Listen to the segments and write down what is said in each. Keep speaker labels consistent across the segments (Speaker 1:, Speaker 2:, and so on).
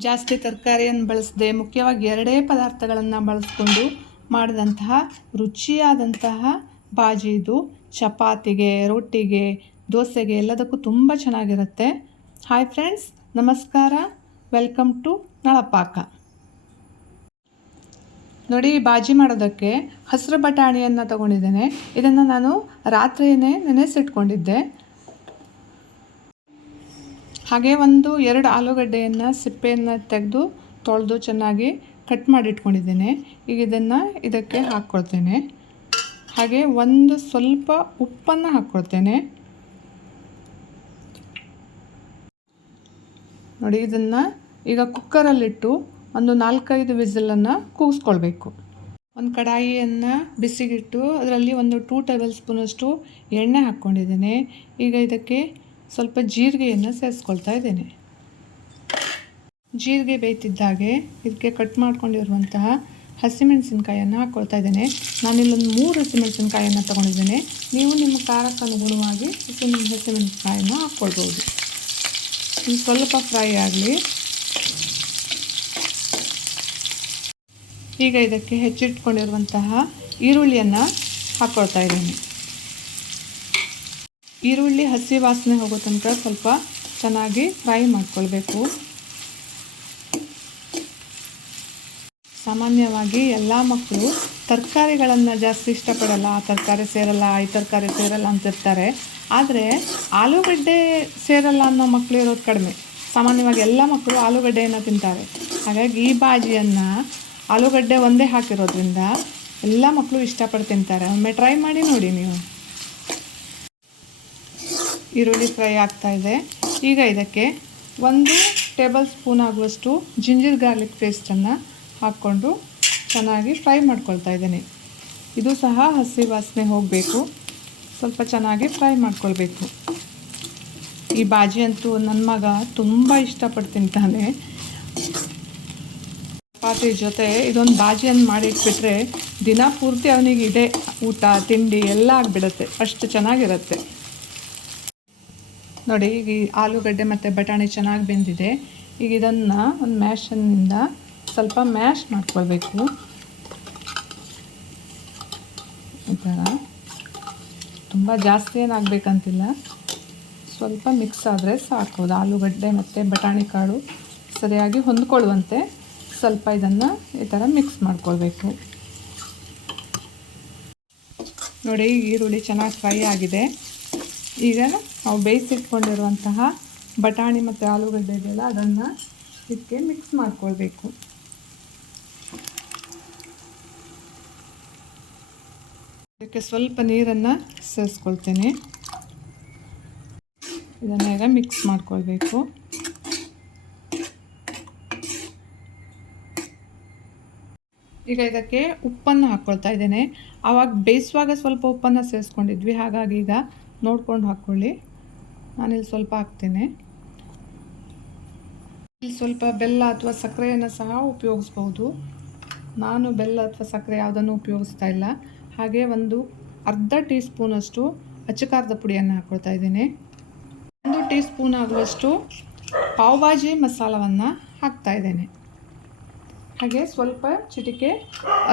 Speaker 1: ಜಾಸ್ತಿ ತರಕಾರಿಯನ್ನು ಬಳಸದೆ ಮುಖ್ಯವಾಗಿ ಎರಡೇ ಪದಾರ್ಥಗಳನ್ನು ಬಳಸ್ಕೊಂಡು ಮಾಡಿದಂತಹ ರುಚಿಯಾದಂತಹ ಬಾಜಿ ಇದು. ಚಪಾತಿಗೆ, ರೊಟ್ಟಿಗೆ, ದೋಸೆಗೆ ಎಲ್ಲದಕ್ಕೂ ತುಂಬ ಚೆನ್ನಾಗಿರುತ್ತೆ. ಹಾಯ್ ಫ್ರೆಂಡ್ಸ್, ನಮಸ್ಕಾರ. Welcome to Nalapaka. ನೋಡಿ, ಬಾಜಿ ಮಾಡೋದಕ್ಕೆ ಹಸಿರು ಬಟಾಣಿಯನ್ನು ತಗೊಂಡಿದ್ದೇನೆ. ಇದನ್ನು ನಾನು ರಾತ್ರಿಯೇ ನೆನೆಸಿಟ್ಕೊಂಡಿದ್ದೆ. ಹಾಗೆ ಒಂದು ಎರಡು ಆಲೂಗಡ್ಡೆಯನ್ನು ಸಿಪ್ಪೆಯನ್ನು ತೆಗೆದು ತೊಳೆದು ಚೆನ್ನಾಗಿ ಕಟ್ ಮಾಡಿ ಇಟ್ಕೊಂಡಿದ್ದೇನೆ ಈಗ ಇದನ್ನು ಇದಕ್ಕೆ ಹಾಕ್ಕೊಳ್ತೇನೆ. ಹಾಗೆ ಒಂದು ಸ್ವಲ್ಪ ಉಪ್ಪನ್ನು ಹಾಕ್ಕೊಳ್ತೇನೆ. ನೋಡಿ ಇದನ್ನು ಈಗ ಕುಕ್ಕರಲ್ಲಿಟ್ಟು ಒಂದು ನಾಲ್ಕೈದು ವಿಸಿಲನ್ನು ಕೂಗಿಸ್ಕೊಳ್ಬೇಕು. ಒಂದು ಕಡಾಯಿಯನ್ನು ಬಿಸಿಗಿಟ್ಟು ಅದರಲ್ಲಿ ಒಂದು ಟೂ ಟೇಬಲ್ ಸ್ಪೂನಷ್ಟು ಎಣ್ಣೆ ಹಾಕ್ಕೊಂಡಿದ್ದೇನೆ. ಈಗ ಇದಕ್ಕೆ ಸ್ವಲ್ಪ ಜೀರಿಗೆಯನ್ನು ಸೇರಿಸ್ಕೊಳ್ತಾ ಇದ್ದೇನೆ. ಜೀರಿಗೆ ಬೇಯ್ತಿದ್ದಾಗೆ ಇದಕ್ಕೆ ಕಟ್ ಮಾಡ್ಕೊಂಡಿರುವಂತಹ ಹಸಿಮೆಣಸಿನ್ಕಾಯನ್ನು ಹಾಕ್ಕೊಳ್ತಾ ಇದ್ದೇನೆ. ನಾನಿಲ್ಲೊಂದು ಮೂರು ಹಸಿಮೆಣಸಿನ್ಕಾಯನ್ನು ತೊಗೊಂಡಿದ್ದೇನೆ. ನೀವು ನಿಮ್ಮ ಖಾರಕ್ಕೆ ಅನುಗುಣವಾಗಿ ಹಸಿ ಹಸಿಮೆಣಸಿನ್ಕಾಯನ್ನು ಹಾಕ್ಕೊಳ್ಬೋದು ಇದು ಸ್ವಲ್ಪ ಫ್ರೈ ಆಗಲಿ. ಈಗ ಇದಕ್ಕೆ ಹೆಚ್ಚಿಟ್ಕೊಂಡಿರುವಂತಹ ಈರುಳ್ಳಿಯನ್ನು ಹಾಕ್ಕೊಳ್ತಾ ಇದ್ದೀನಿ. ಈರುಳ್ಳಿ, ಹಸಿ ವಾಸನೆ ಹೋಗೋ ತನಕ ಸ್ವಲ್ಪ ಚೆನ್ನಾಗಿ ಫ್ರೈ ಮಾಡ್ಕೊಳ್ಬೇಕು. ಸಾಮಾನ್ಯವಾಗಿ ಎಲ್ಲ ಮಕ್ಕಳು ತರಕಾರಿಗಳನ್ನು ಜಾಸ್ತಿ ಇಷ್ಟಪಡಲ್ಲ, ಆ ತರಕಾರಿ ಸೇರಲ್ಲ, ಈ ತರಕಾರಿ ಸೇರಲ್ಲ ಅಂತಿರ್ತಾರೆ ಆದರೆ ಆಲೂಗಡ್ಡೆ ಸೇರಲ್ಲ ಅನ್ನೋ ಮಕ್ಕಳು ಇರೋದು ಕಡಿಮೆ. ಸಾಮಾನ್ಯವಾಗಿ ಎಲ್ಲ ಮಕ್ಕಳು ಆಲೂಗಡ್ಡೆಯನ್ನು ತಿಂತಾರೆ. ಹಾಗಾಗಿ ಈ ಬಾಜಿಯನ್ನು ಆಲೂಗಡ್ಡೆ ಒಂದೇ ಹಾಕಿರೋದ್ರಿಂದ ಎಲ್ಲ ಮಕ್ಕಳು ಇಷ್ಟಪಟ್ಟು ತಿಂತಾರೆ. ಒಮ್ಮೆ ಟ್ರೈ ಮಾಡಿ ನೋಡಿ ನೀವು. ಈರುಳ್ಳಿ ಫ್ರೈ ಆಗ್ತಾ ಇದೆ. ಈಗ ಇದಕ್ಕೆ ಒಂದು ಟೇಬಲ್ ಸ್ಪೂನ್ ಆಗುವಷ್ಟು ಜಿಂಜರ್ ಗಾರ್ಲಿಕ್ ಪೇಸ್ಟನ್ನು ಹಾಕ್ಕೊಂಡು ಚೆನ್ನಾಗಿ ಫ್ರೈ ಮಾಡ್ಕೊಳ್ತಾ ಇದ್ದೀನಿ. ಇದು ಸಹ ಹಸಿ ವಾಸನೆ ಹೋಗಬೇಕು. ಸ್ವಲ್ಪ ಚೆನ್ನಾಗಿ ಫ್ರೈ ಮಾಡ್ಕೊಳ್ಬೇಕು. ಈ ಬಾಜಿ ಅಂತೂ ನನ್ನ ಮಗ ತುಂಬ ಇಷ್ಟಪಟ್ಟು ತಿಂತಾನೆ ಚಪಾತಿ ಜೊತೆ ಇದೊಂದು ಬಾಜಿಯನ್ನು ಮಾಡಿ ಇಟ್ಬಿಟ್ರೆ ದಿನ ಪೂರ್ತಿ ಅವನಿಗೆ ಇದೆ ಊಟ, ತಿಂಡಿ ಎಲ್ಲ ಆಗಿಬಿಡತ್ತೆ. ಅಷ್ಟು ಚೆನ್ನಾಗಿರುತ್ತೆ. ನೋಡಿ, ಈಗ ಈ ಆಲೂಗಡ್ಡೆ ಮತ್ತು ಬಟಾಣಿ ಚೆನ್ನಾಗಿ ಬೆಂದಿದೆ. ಈಗ ಇದನ್ನು ಒಂದು ಮ್ಯಾಶನ್ನಿಂದ ಸ್ವಲ್ಪ ಮ್ಯಾಶ್ ಮಾಡ್ಕೊಳ್ಬೇಕು. ಈ ಥರ ತುಂಬ ಜಾಸ್ತಿ ಏನಾಗಬೇಕಂತಿಲ್ಲ. ಸ್ವಲ್ಪ ಮಿಕ್ಸ್ ಆದರೆ ಸಾಕೋದು ಆಲೂಗಡ್ಡೆ ಮತ್ತು ಬಟಾಣಿ ಕಾಳು ಸರಿಯಾಗಿ ಹೊಂದ್ಕೊಳ್ಳುವಂತೆ ಸ್ವಲ್ಪ ಇದನ್ನು ಈ ಥರ ಮಿಕ್ಸ್ ಮಾಡ್ಕೊಳ್ಬೇಕು. ನೋಡಿ, ಈರುಳ್ಳಿ ಚೆನ್ನಾಗಿ ಫ್ರೈ ಆಗಿದೆ. ಈಗ ನಾವು ಬೇಯಿಸಿಟ್ಕೊಂಡಿರುವಂತಹ ಬಟಾಣಿ ಮತ್ತು ಆಲೂಗಡ್ಡೆ ಇದೆಯಲ್ಲ ಅದನ್ನು ಇದಕ್ಕೆ ಮಿಕ್ಸ್ ಮಾಡ್ಕೊಳ್ಬೇಕು. ಇದಕ್ಕೆ ಸ್ವಲ್ಪ ನೀರನ್ನು ಸೇರಿಸ್ಕೊಳ್ತೇನೆ. ಇದನ್ನೆಲ್ಲ ಮಿಕ್ಸ್ ಮಾಡ್ಕೊಳ್ಬೇಕು. ಈಗ ಇದಕ್ಕೆ ಉಪ್ಪನ್ನು ಹಾಕ್ಕೊಳ್ತಾ ಇದ್ದೇನೆ. ಆವಾಗ ಬೇಯಿಸುವಾಗ ಸ್ವಲ್ಪ ಉಪ್ಪನ್ನು ಸೇರಿಸ್ಕೊಂಡಿದ್ವಿ. ಹಾಗಾಗಿ ಈಗ ನೋಡ್ಕೊಂಡು ಹಾಕ್ಕೊಳ್ಳಿ. ನಾನಿಲ್ಲಿ ಸ್ವಲ್ಪ ಹಾಕ್ತೇನೆ. ಇಲ್ಲಿ ಸ್ವಲ್ಪ ಬೆಲ್ಲ ಅಥವಾ ಸಕ್ಕರೆಯನ್ನು ಸಹ ಉಪಯೋಗಿಸ್ಬೋದು ನಾನು ಬೆಲ್ಲ ಅಥವಾ ಸಕ್ಕರೆ ಯಾವುದನ್ನು ಉಪಯೋಗಿಸ್ತಾ ಇಲ್ಲ. ಹಾಗೆ ಒಂದು ಅರ್ಧ ಟೀ ಸ್ಪೂನಷ್ಟು ಅಚ್ಚಕಾರದ ಪುಡಿಯನ್ನು ಹಾಕ್ಕೊಳ್ತಾ ಇದ್ದೀನಿ. ಒಂದು ಟೀ ಸ್ಪೂನ್ ಆಗುವಷ್ಟು ಪಾವ್ಭಾಜಿ ಮಸಾಲವನ್ನು ಹಾಕ್ತಾ ಇದ್ದೇನೆ. ಹಾಗೆ ಸ್ವಲ್ಪ ಚಿಟಿಕೆ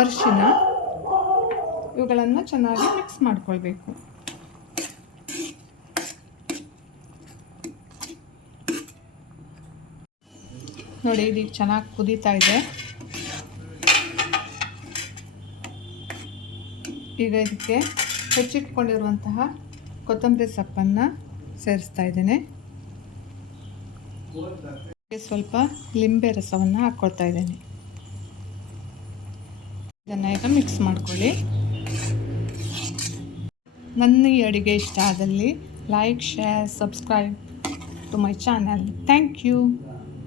Speaker 1: ಅರಿಶಿನ ಇವುಗಳನ್ನು ಚೆನ್ನಾಗಿ ಮಿಕ್ಸ್ ಮಾಡ್ಕೊಳ್ಬೇಕು. ನೋಡಿ, ಇದು ಚೆನ್ನಾಗಿ ಕುದೀತಾ ಇದೆ. ಈಗ ಇದಕ್ಕೆ ಹೆಚ್ಚಿಟ್ಕೊಂಡಿರುವಂತಹ ಕೊತ್ತಂಬರಿ ಸೊಪ್ಪನ್ನು ಸೇರಿಸ್ತಾ ಇದ್ದೇನೆ. ಸ್ವಲ್ಪ ಲಿಂಬೆ ರಸವನ್ನು ಹಾಕ್ಕೊಳ್ತಾ ಇದ್ದೇನೆ. ಇದನ್ನು ಈಗ ಮಿಕ್ಸ್ ಮಾಡ್ಕೊಳ್ಳಿ. ನನ್ನ ಈ ಅಡುಗೆ ಇಷ್ಟ ಆದಲ್ಲಿ like share subscribe to my channel thank you